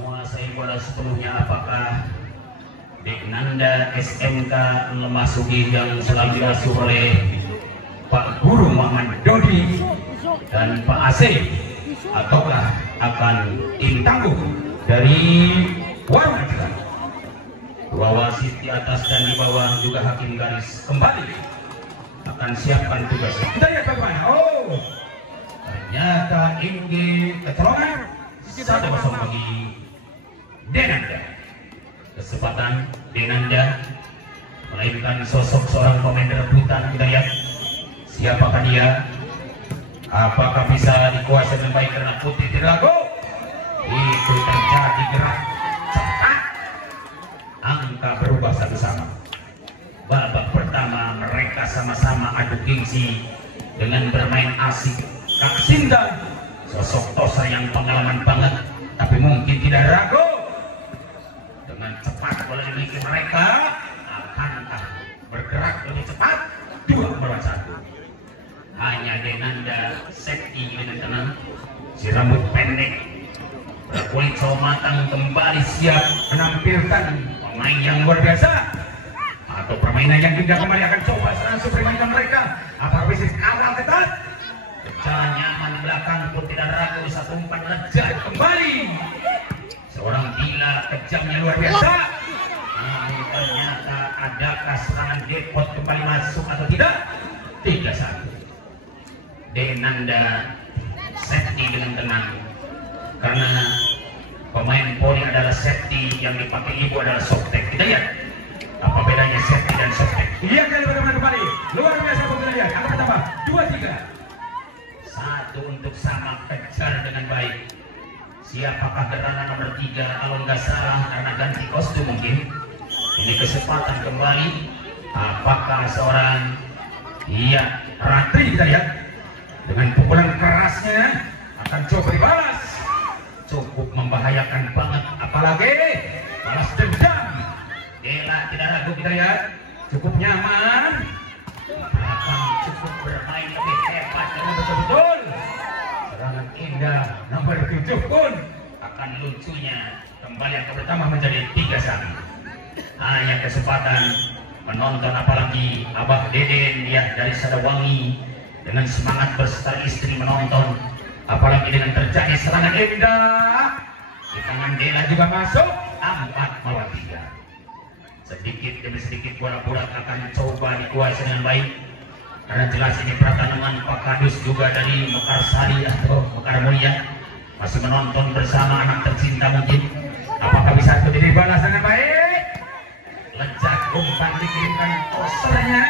menguasai bola sepenuhnya. Apakah Deknanda SMK memasuki yang selalu diasuh oleh Pak Guru Muhammad Dodi dan Pak AC, ataukah akan tim tangguh dari Warung Ajudan? Dua wasit di atas dan di bawah juga hakim garis kembali akan siapkan tugas. Kita lihat bagaimana. Oh, ternyata ini kecolongan 1-0 bagi Denanda. Kesempatan Denanda melahirkan sosok seorang pemain rebutan. Kita lihat siapakah dia, apakah bisa dikuasai dengan baik karena Putih Tirago. Itu terjadi gerak cepat, angka berubah satu sama. Babak pertama mereka sama-sama adu gengsi dengan bermain asik. Kak Sinda, sosok Tosa yang pengalaman banget, tapi mungkin tidak ragu. Dengan cepat bola dimiliki mereka, akankah bergerak lebih cepat? 2-1. Hanya Denanda Sekti dengan tenang, si rambut pendek berkulit sawo matang kembali siap menampilkan pemain yang luar biasa, atau permainan yang tidak kembali akan coba langsung permainan mereka. Apakah bisa awal ketat? Jalan nyaman belakang pun tidak ragu, satu umpan lejat kembali. Seorang gila kejamnya luar biasa. Namun ternyata adakah serangan Depot kembali masuk atau tidak? 3-1. Denanda Sekti dengan tenang, karena pemain poli adalah safety, yang dipakai ibu adalah softtek. Kita lihat apa bedanya safety dan softtek. Lihat kali bagaimana kembali, luar biasa. Kita lihat angka pertama 2-3. Satu untuk sama, kejar dengan baik. Siapakah gerangan nomor 3? Kalau nggak salah karena ganti kostum mungkin. Ini kesempatan kembali. Apakah seorang Ratri? Kita lihat dengan pukulan kerasnya akan coba dibalas. Cukup membahayakan banget, apalagi balas dendam. Dela tidak ragu, kita lihat cukup nyaman, akan cukup bermain lebih hebat dan betul-betul serangan indah nomor 7 pun akan lucunya kembali yang pertama menjadi 3-1. Hanya kesempatan menonton, apalagi Abah Deden ya dari Sadawangi dengan semangat berserta istri menonton. Apalagi dengan terjadi serangan indah di tangan Dela juga masuk 4-3. Sedikit demi sedikit bola-bola akan coba dikuasai dengan baik, karena jelas ini pertandingan Pak Kadus juga dari Mekarsari atau Mekarmulia masih menonton bersama anak tercinta mungkin. Apakah bisa terjadi balas dengan baik? Lejat umpan dikirimkan posternya.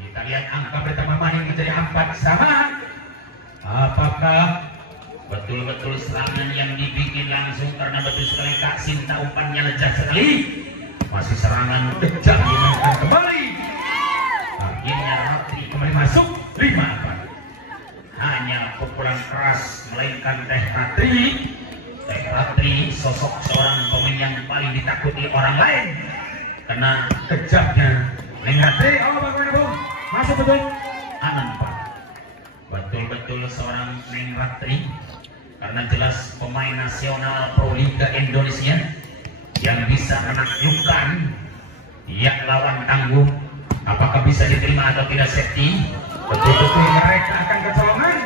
Kita lihat angka bertambah maning menjadi 4-sama. Apakah betul-betul serangan yang dibikin langsung, karena betul sekali Kak Sinta umpannya lejat sekali. Masih serangan kejam dimainkan kembali. Akhirnya Ratri kembali masuk 5-4. Hanya pukulan keras melainkan Teh Ratri. Teh Ratri sosok seorang pemain yang paling ditakuti orang lain karena kejamnya. Neng Ratri, oh bagaimana Bung? Masuk betul? 6-4. Betul-betul seorang Neng Ratri, karena jelas pemain nasional Pro Liga Indonesia yang bisa menaklukkan lawan tangguh. Apakah bisa diterima atau tidak safety? Betul-betul mereka akan kecolongan.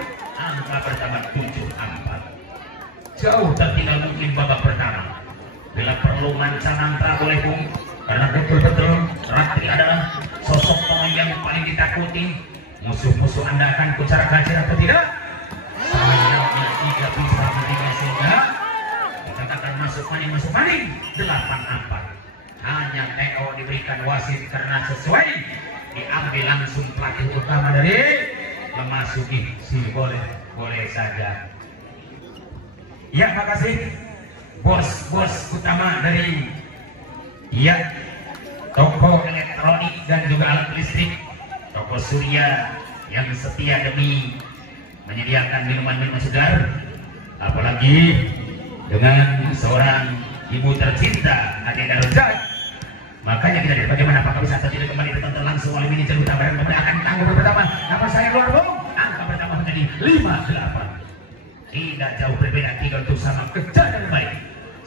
Angka pertama 7-4. Jauh dan tidak mungkin babak pertama. Bila perlu manca-mantra boleh Bung, karena betul-betul Ratri adalah sosok pemain yang paling ditakuti. Musuh-musuh Anda akan kucara gajir atau tidak? Sayangnya tidak bisa diterima, sehingga dikatakan masuk maning 8-4. Hanya TO diberikan wasit karena sesuai diambil langsung pelatih utama dari memasuki boleh saja. Ya, makasih bos utama dari toko elektronik dan juga alat listrik, toko Surya yang setia demi menyediakan minuman-minuman segar, apalagi dengan seorang ibu tercinta Adinda Rojak Makanya kita lihat bagaimana apakah bisa atau tidak kembali ditonton langsung oleh manajer utama dan kemudian akan tangguh pertama. Namun saya luar bung, angka pertama menjadi 58. Tidak jauh berbeda, 3 untuk sama, kejar dan baik.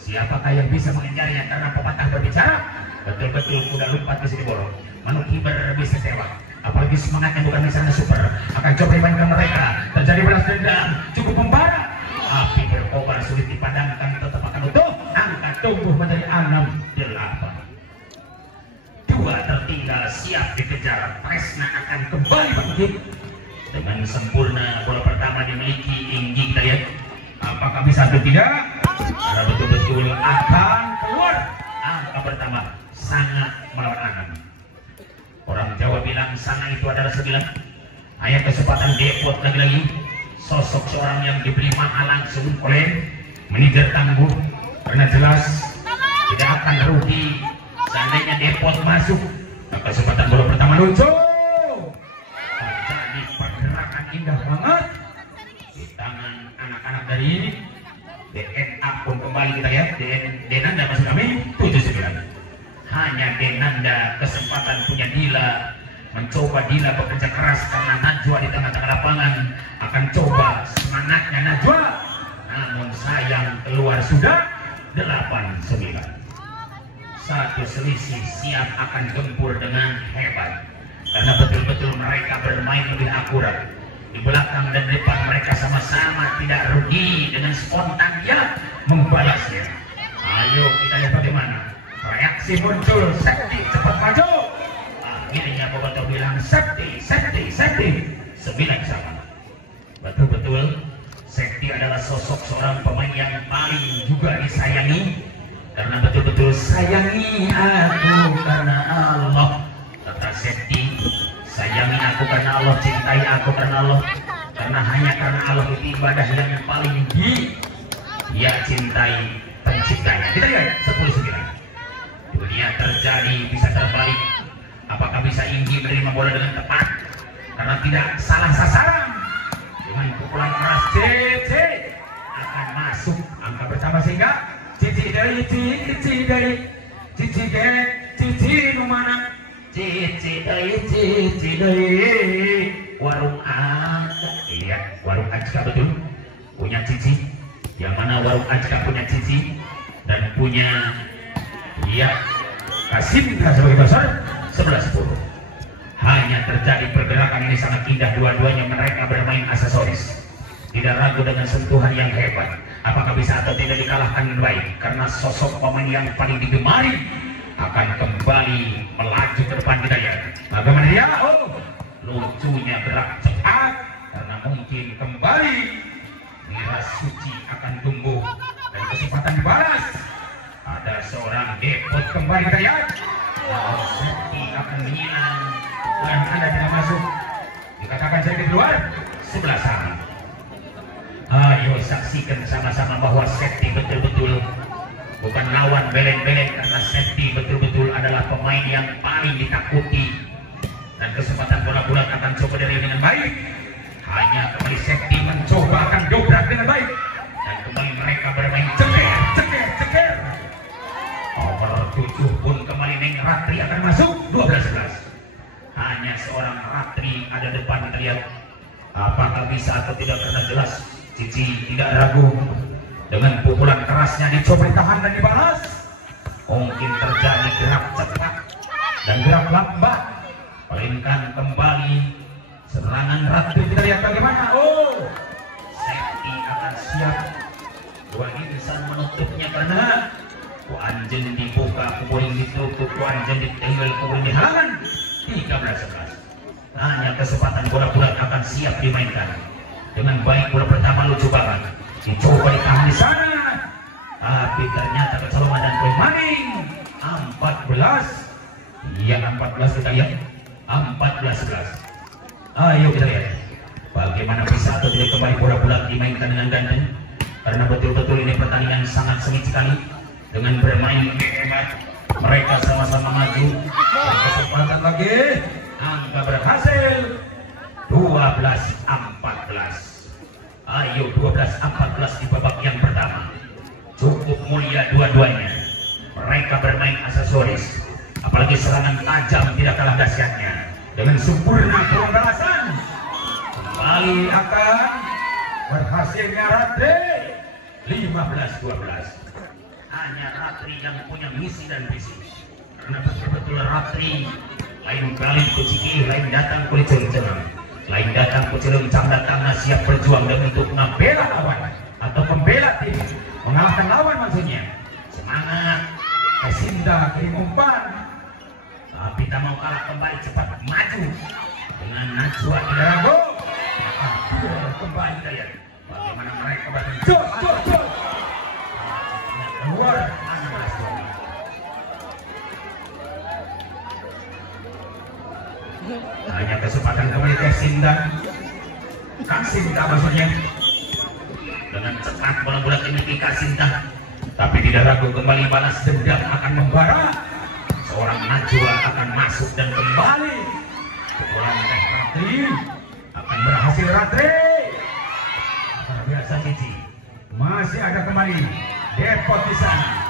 Siapakah yang bisa mengejarnya karena pepatah berbicara? Betul-betul kuda lupa di sini borong. Manuk hiber bisa sewa. Apalagi semangatnya bukan misalnya super. Akan coba dimainkan mereka. Terjadi balas dendam, cukup membara. Api berkobar sulit dipadamkan, tetap akan utuh. Angka tumbuh menjadi 68. 2 tertinggal, siap dikejar. Tresna akan kembali bangkit. Dengan sempurna bola pertama dimiliki Inggi, kita lihat. Apakah bisa atau tidak? Karena betul-betul akan keluar. Angka pertama sangat melawan Anam. Orang Jawa bilang sana itu adalah 9. Ayat kesempatan depot lagi-lagi. Sosok seorang yang diberi mahal langsung oleh manajer tangguh. Karena jelas tidak akan rugi seandainya depot masuk. Kesempatan bola pertama lucu. Jadi pergerakan indah banget di tangan anak-anak dari ini. DNA pun kembali kita lihat. Denanda masuk kami 79. Hanya Denanda kesempatan punya Dila. Mencoba Dila bekerja keras karena Najwa di tengah-tengah lapangan akan coba semangatnya Najwa. Namun sayang keluar sudah 8-9. Satu selisih siap akan gempur dengan hebat. Karena betul-betul mereka bermain lebih akurat. Di belakang dan depan mereka sama-sama tidak rugi dengan spontan dia membalasnya. Ayo kita lihat bagaimana reaksi muncul. Safety cepat maju. Akhirnya Boboto bilang safety. 9 sama. Betul-betul Safety adalah sosok seorang pemain yang paling juga disayangi. Karena betul-betul sayangi aku karena Allah. Kata Safety, sayangi aku karena Allah, cintai aku karena Allah. Karena hanya karena Allah itu ibadah yang paling dia cintai penciptanya. Kita lihat 10-9. Dunia terjadi bisa terbalik. Apakah bisa Inggi menerima bola dengan tepat? Karena tidak salah sasaran. Dengan pukulan keras CC akan masuk angka pertama sehingga Cici mana? Cici warung Ajka. Iya, warung Ajka betul. Punya Cici. Yang mana warung Ajka punya Cici dan punya Kasimka sebagai dasar 11-10. Hanya terjadi pergerakan ini sangat indah, dua-duanya mereka bermain aksesoris. Tidak ragu dengan sentuhan yang hebat. Apakah bisa atau tidak dikalahkan dengan baik? Karena sosok pemain yang paling digemari akan kembali melaju ke depan kita ya. Bagaimana dia? Lucunya gerak cepat karena mungkin kembali Mira Suci akan tumbuh dan kesempatan dibalas. Ada seorang depot kembali kita lihat. Safety akan menyilang dan Anda tidak masuk. Dikatakan saya keluar 11 sama. Ayo saksikan sama-sama bahwa Safety betul-betul bukan lawan beleng-beleng, karena Safety betul-betul adalah pemain yang paling ditakuti. Dan kesempatan bola bulat akan coba dari dengan baik. Hanya kembali Safety mencoba akan dobrak dengan baik. Dan kembali mereka bermain ceker. Nomor 7 pun kembali Neng Ratri akan masuk 12-11. Hanya seorang Ratri ada depan terlihat. Apakah bisa atau tidak karena jelas Cici tidak ragu dengan pukulan kerasnya dicoba ditahan dan dibalas. Mungkin terjadi gerak cepat dan gerak lambat, melainkan kembali serangan Ratri. Kita lihat bagaimana. Safety akan siap. Dua insan menutupnya karena Anjen dibuka, kuburin ditutup, Anjen ditinggal, kuburin dihalangan. 13-11. Hanya kesempatan bola bulat akan siap dimainkan dengan baik. Bola pertama lucu banget, dicoba ditahan di sana, tapi ternyata kecolongan dan poin maning. 14. Iya 14 kita lihat. 14-11. Ayo kita lihat bagaimana bisa atau tidak kembali bola bulat dimainkan dengan ganteng. Karena betul-betul ini pertandingan sangat sengit sekali. Dengan bermain hebat mereka sama-sama maju. Dan kesempatan lagi, angka berhasil 12-14. Ayo 12-14 di babak yang pertama. Cukup mulia dua-duanya. Mereka bermain aksesoris. apalagi serangan tajam tidak kalah dahsyatnya. Dengan sempurna pembalasan kembali akan berhasilnya Ratri 15-12. Hanya Ratri yang punya misi dan visi, karena betul-betul Ratri lain kali kuciki, lain datang kuliceng-ceng, lain datang kucilung-cang, datang siap berjuang dan untuk membela lawan atau membela tim, mengalahkan lawan maksudnya. Semangat Kesinda kirim umpan, tapi tak mau kalah, kembali cepat maju dengan Najwa tidak ragu. Kembali kita lihat bagaimana mereka berjuang keluar 16-12. Hanya kesempatan kembali Kesinda, Kasinta maksudnya, dengan cepat bola-bola dimiliki Kasinta, tapi tidak ragu kembali balas dendam akan membara. Seorang Najwa akan masuk dan kembali pukulan teh Ratri akan berhasil. Ratri luar biasa Cici, masih ada kembali Depot di sana,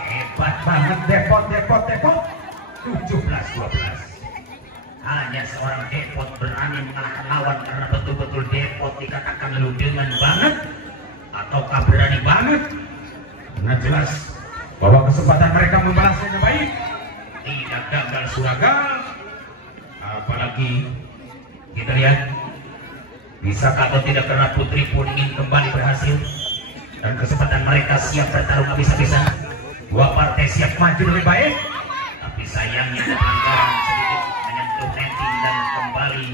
hebat banget Depot 17-12. Hanya seorang Depot berani mengalahkan lawan karena betul-betul Depot dikatakan lu dengan banget ataukah berani banget. Karena jelas bahwa kesempatan mereka membalasnya baik, tidak gagal suragal. Apalagi kita lihat bisa atau tidak, karena Putri pun ingin kembali berhasil dan kesempatan mereka siap bertarung habis-habisan. Dua partai siap maju lebih baik, tapi sayangnya ada pelanggaran sedikit menyentuh netting dan kembali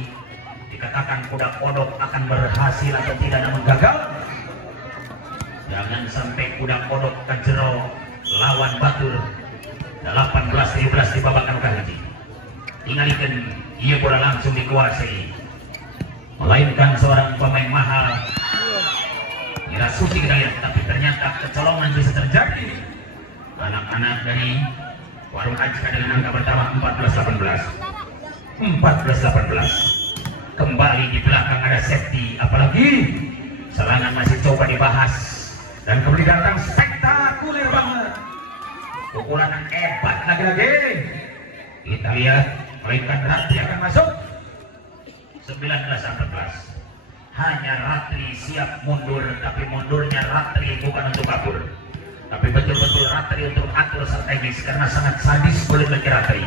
dikatakan kuda kodok akan berhasil atau tidak, namun gagal. Jangan sampai kuda kodok kejero lawan batur 18-17 di babak anu kahiji. Tingalikeun ieu bola langsung dikuasai, melainkan seorang pemain mahal Irasuki kita lihat, tapi ternyata kecolongan bisa terjadi. Anak-anak dari Warung Ajka dengan angka bertambah 14-18. Kembali di belakang ada safety, apalagi serangan masih coba dibahas dan kembali datang spektakuler banget. Pukulan yang hebat lagi-lagi. Kita lihat, melainkan Ratri akan masuk 19-14. Hanya Ratri siap mundur, tapi mundurnya Ratri bukan untuk kabur, tapi betul-betul Ratri untuk atur strategis, karena sangat sadis boleh bagi Ratri.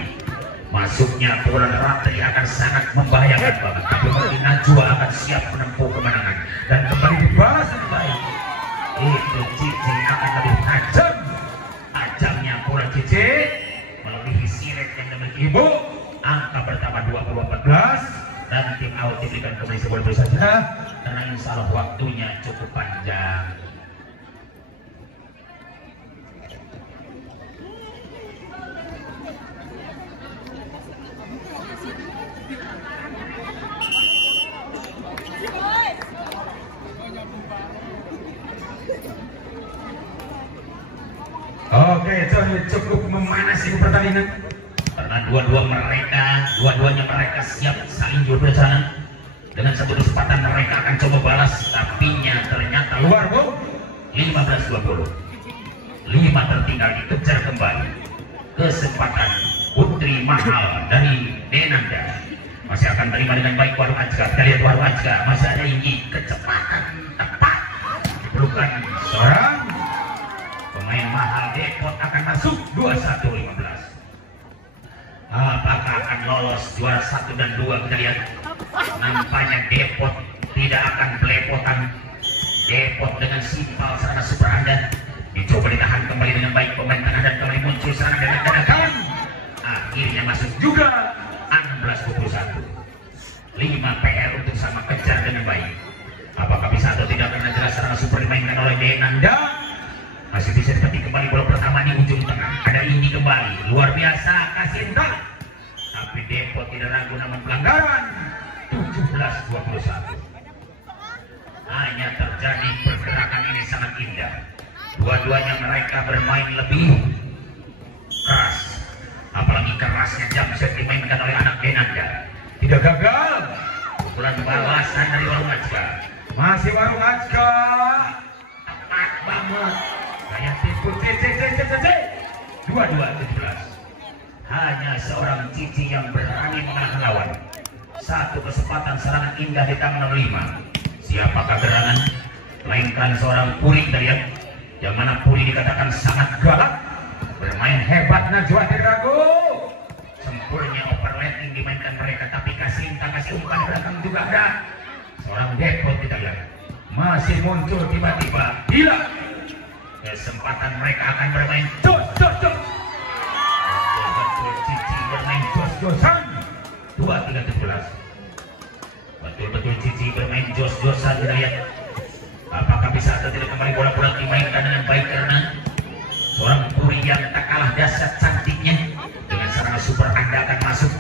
Masuknya pukulan Ratri akan sangat membahayakan banget, tapi mungkin Najwa akan siap menempuh kemenangan dan kembali dibalas dengan baik. Itu Cici akan lebih tajam. Tajamnya bola Cici melebihi silet yang dimiliki Ibu. Angka bertambah 20-14 dan tim out diberikan kembali sebuah bola saja, karena insya Allah waktunya cukup panjang. Oke, cukup memanasi pertandingan karena dua-duanya mereka siap saling jual serangan. Dengan satu kesempatan mereka akan coba balas, tapi ternyata luar gol. 15-20. 5 tertinggal dikejar kembali. Kesempatan Putri Mahal dari Denanda masih akan terima dengan baik Warung Ajka. Kita lihat Warung Ajka masih ada ini kecepatan tepat diperlukan seorang pemain mahal. Depot akan masuk 21-15. Apakah akan lolos juara 1 dan 2? Kita lihat. Nampaknya Depot tidak akan belepotan. Depot dengan simpel serangan super Anda dicoba ditahan kembali dengan baik pemain tengah dan kembali muncul serangan dengan dadakan. Akhirnya masuk juga 16-21. 5 PR untuk sama kejar dengan baik. Apakah bisa atau tidak, karena jelas serangan super dimainkan oleh Denanda. Masih bisa dipetik kembali bola pertama di ujung tengah. Ada ini kembali luar biasa Kasinta, tapi Depot tidak ragu namun pelanggaran. 17-21. Hanya terjadi pergerakan ini sangat indah. Dua-duanya mereka bermain lebih keras, apalagi kerasnya Jamset dimainkan oleh anak Denanda. Tidak gagal. Pukulan balasan dari Warung Ajka. Masih Warung Ajka. Tepat banget. Kayak tipu 22-17. hanya seorang Cici yang berani mengalahkan lawan. Satu kesempatan serangan indah di tangan 5. Siapakah gerangan? Melainkan seorang Puri kita lihat, yang mana Puri dikatakan sangat galak, bermain hebat Najwa Dirago. Sempurnya overlapping dimainkan mereka, tapi kasih umpan belakang juga ada. Seorang Depot kita lihat masih muncul tiba-tiba, gila. Kesempatan mereka akan bermain jos. Betul-betul Cici bermain jos-josan. 2-3-17. Betul-betul Cici bermain jos-josan kita lihat. Apakah bisa atau tidak kembali bola-bola dimainkan dengan baik, karena seorang Puri yang tak kalah dahsyat cantiknya dengan serangan super Anda akan masuk,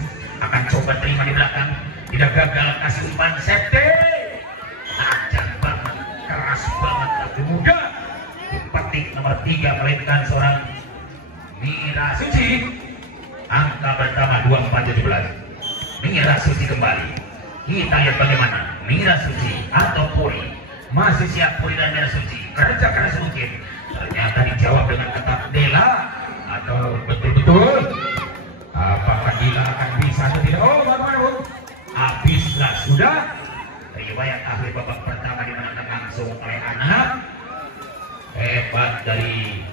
akan coba terima di belakang, tidak gagal, kasih umpan safety. Tajam banget, keras banget, tapi mudah dipetik nomor 3 melainkan seorang Mira Suci. Angka pertama 24-17. Mira Suci kembali. Kita lihat bagaimana Mira Suci atau Puri. Masih siap Puri dan Mira Suci, kerja keras mungkin. Ternyata dijawab dengan ketat Dela, atau betul-betul apakah Dela akan bisa atau tidak? Oh, bagaimana? Habislah sudah. Riwayat akhir babak pertama dimenangkan langsung oleh anak hebat dari